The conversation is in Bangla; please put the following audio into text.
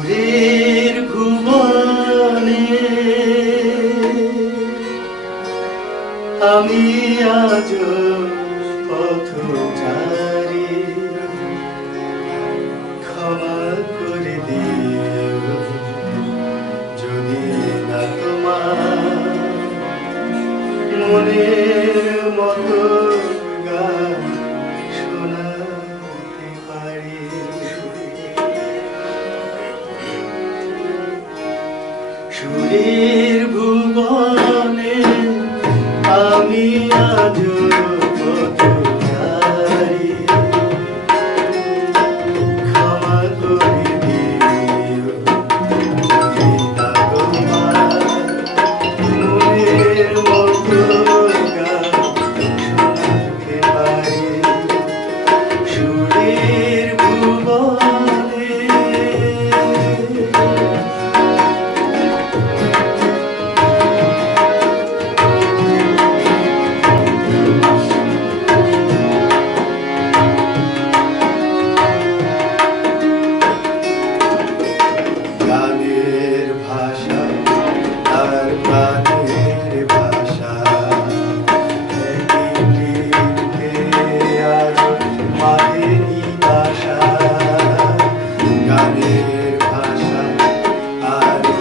ভোরের ঘুমানে। আমি আজ পথ জারি ক্ষমা করে দিও যদি না তোমার মনের মতো সুরের ভুবনে আমি আজ